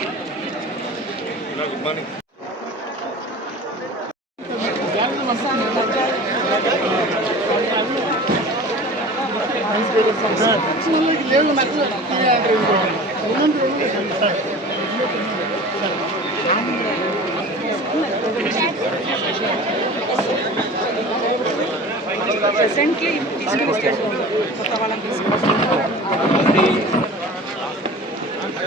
Good morning presently తీసుకొచ్చారు కొత్త వాళ్ళని మేడం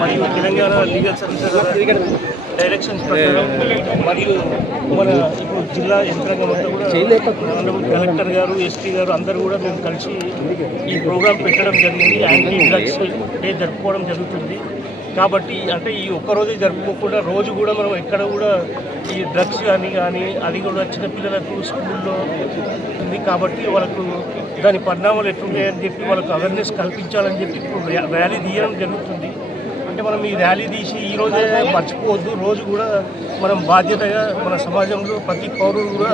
మరియు తెలంగాణ లీగల్ సర్వీసెస్ డైరెక్షన్స్ ప్రకారం మరియు మన ఇప్పుడు జిల్లా యంత్రాంగం అంతా కూడా కలెక్టర్ గారు ఎస్పీ గారు అందరూ కూడా మేము కలిసి ఈ ప్రోగ్రాం పెట్టడం జరిగింది. యాంటీ డ్రగ్స్ డే జరుపుకోవడం జరుగుతుంది. కాబట్టి అంటే ఈ ఒక్కరోజే జరుపుకోకుండా రోజు కూడా మనం ఎక్కడ కూడా ఈ డ్రగ్స్ కానీ కానీ అది కూడా చిన్నపిల్లలకు స్కూల్లో కాబట్టి వాళ్ళకు దాని పరిణామాలు ఎట్లున్నాయని చెప్పి వాళ్ళకు అవేర్నెస్ కల్పించాలని చెప్పి ఇప్పుడు ర్యాలీ తీయడం జరుగుతుంది. అంటే మనం ఈ ర్యాలీ తీసి ఈ రోజే మర్చిపోవద్దు. రోజు కూడా మనం బాధ్యతగా మన సమాజంలో ప్రతి పౌరుడు కూడా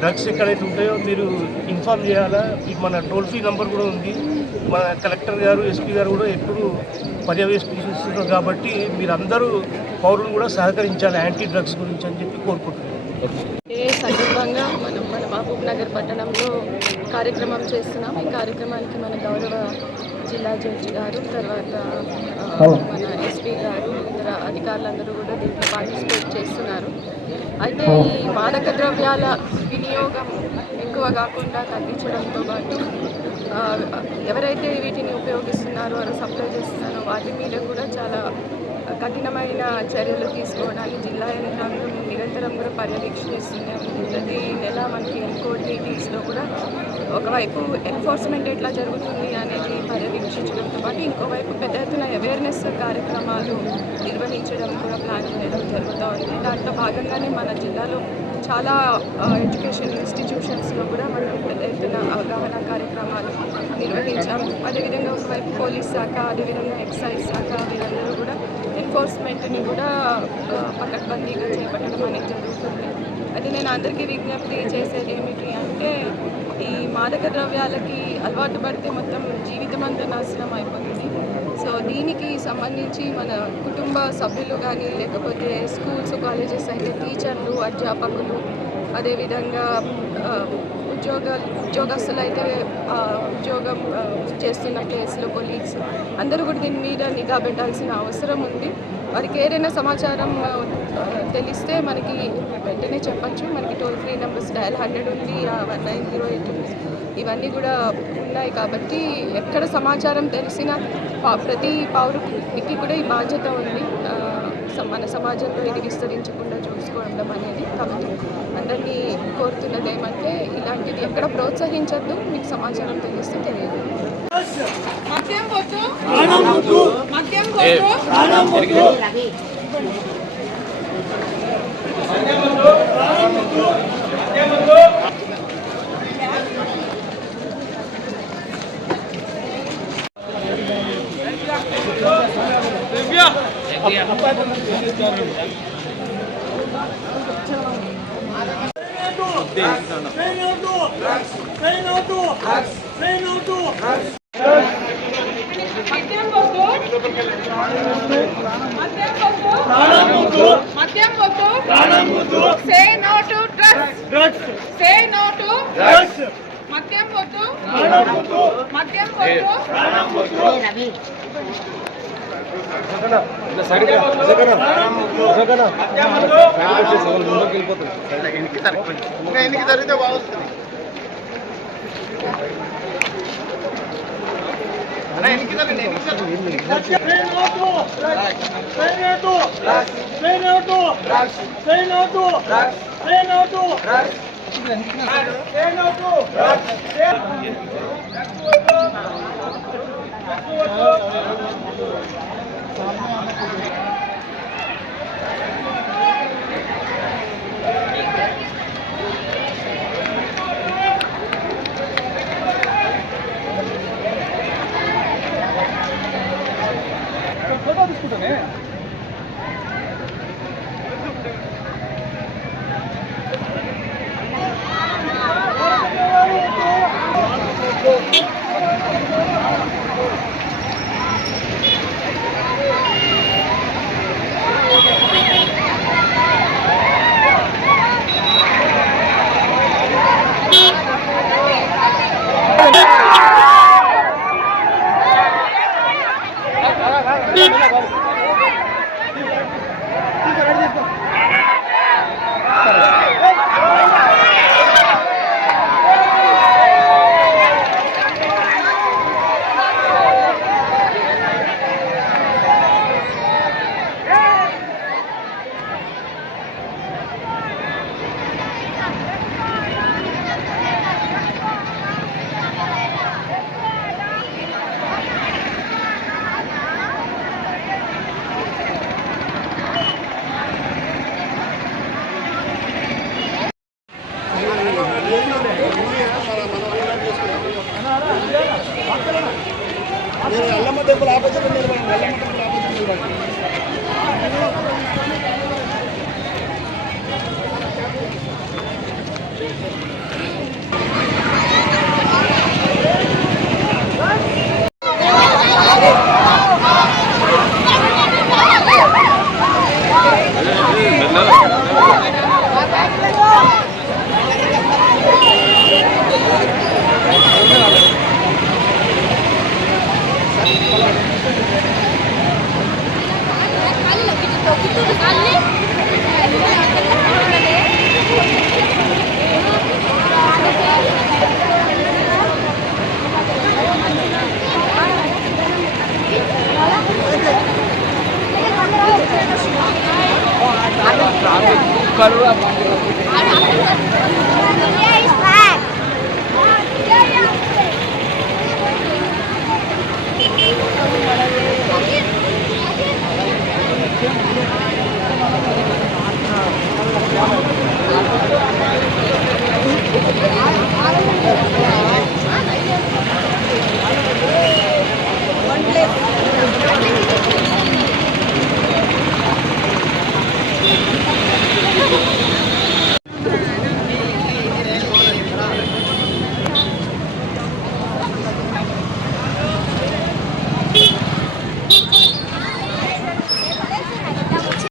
డ్రగ్స్ ఎక్కడైతే ఉంటాయో మీరు ఇన్ఫార్మ్ చేయాలా? ఈ మన టోల్ ఫ్రీ నెంబర్ కూడా ఉంది. మన కలెక్టర్ గారు ఎస్పీ గారు కూడా ఎప్పుడు పర్యవేక్షిస్తున్నారు కాబట్టి మీరందరూ పౌరులు కూడా సహకరించాలి యాంటీ డ్రగ్స్ గురించి అని చెప్పి కోరుకుంటున్నాను. సందర్భంగా నగర్ పట్టణంలో కార్యక్రమం చేస్తున్నాం. ఈ కార్యక్రమానికి మన గౌరవ జిల్లా జడ్జి గారు తర్వాత మన ఎస్పీ గారు ఇతర అధికారులందరూ కూడా దీంట్లో పార్టిసిపేట్ చేస్తున్నారు. అయితే ఈ మాదక ద్రవ్యాల వినియోగం ఎక్కువ కాకుండా తగ్గించడంతో పాటు ఎవరైతే వీటిని ఉపయోగిస్తున్నారో సప్లై చేస్తున్నారో వాటి మీద కూడా చాలా కఠినమైన చర్యలు తీసుకోవడానికి జిల్లా యంత్రాంగం నిరంతరం కూడా పర్యవేక్షిస్తుంది ప్రతి నెల మనకి ఎన్కోడ్ కూడా ఒకవైపు ఎన్ఫోర్స్మెంట్ ఎట్లా జరుగుతుంది అనేది పర్యవేక్షించడంతో పాటు ఇంకోవైపు పెద్ద ఎత్తున అవేర్నెస్ కార్యక్రమాలు నిర్వహించడం కూడా ప్లాన్ చేయడం జరుగుతూ ఉంది. దాంట్లో భాగంగానే మన జిల్లాలో చాలా ఎడ్యుకేషన్ ఇన్స్టిట్యూషన్స్లో కూడా మనం పెద్ద ఎత్తున అవగాహన కార్యక్రమాలు నిర్వహించాము. అదేవిధంగా ఒకవైపు పోలీస్ శాఖ అదేవిధంగా ఎక్సైజ్ శాఖ వీరందరూ ఎన్ఫోర్స్మెంట్ని కూడా పకడ్బందీగా చేపట్టడం అనేది జరుగుతుంది. అది నేను అందరికీ విజ్ఞప్తి చేసేది ఏమిటి అంటే ఈ మాదక ద్రవ్యాలకి అలవాటు పడితే మొత్తం జీవితం అంతా నాశనం అయిపోతుంది. సో దీనికి సంబంధించి మన కుటుంబ సభ్యులు కానీ లేకపోతే స్కూల్స్ కాలేజెస్ అయితే టీచర్లు అధ్యాపకులు అదేవిధంగా ఉద్యోగాలు ఉద్యోగస్తులు అయితే ఉద్యోగం చేస్తున్న ప్లేస్లో కొలీగ్స్ అందరూ కూడా దీని మీద నిఘా పెట్టాల్సిన అవసరం ఉంది. వారికి ఏదైనా సమాచారం తెలిస్తే మనకి వెంటనే చెప్పచ్చు. మనకి toll free numbers dial hundred ఉంది వన్ నైన్ జీరో ఎయిట్ ఇవన్నీ కూడా ఉన్నాయి కాబట్టి ఎక్కడ సమాచారం తెలిసిన పా- ప్రతి పౌరునికి కూడా ఈ బాధ్యత ఉంది. మన సమాజంలో ఇది విస్తరించకుండా చూసుకోవడం అనేది కాబట్టి అందరినీ కోరుతున్నది ఏమంటే ఇలాంటివి ఎక్కడ ప్రోత్సహించద్దు మీకు సమాచారం తెలిస్తే తెలియదు. మద్యం మద్యం వద్దు మద్యం వద్దు సే నో టు డ్రగ్స్ మద్యం వద్దు. మద్యం వద్దు. ఎన్నిక జరిగితే బాగుంటుంది ట్రైన్ అవుతూ 좀 커다 듣고 전에 đi. বাকি Kalau apa?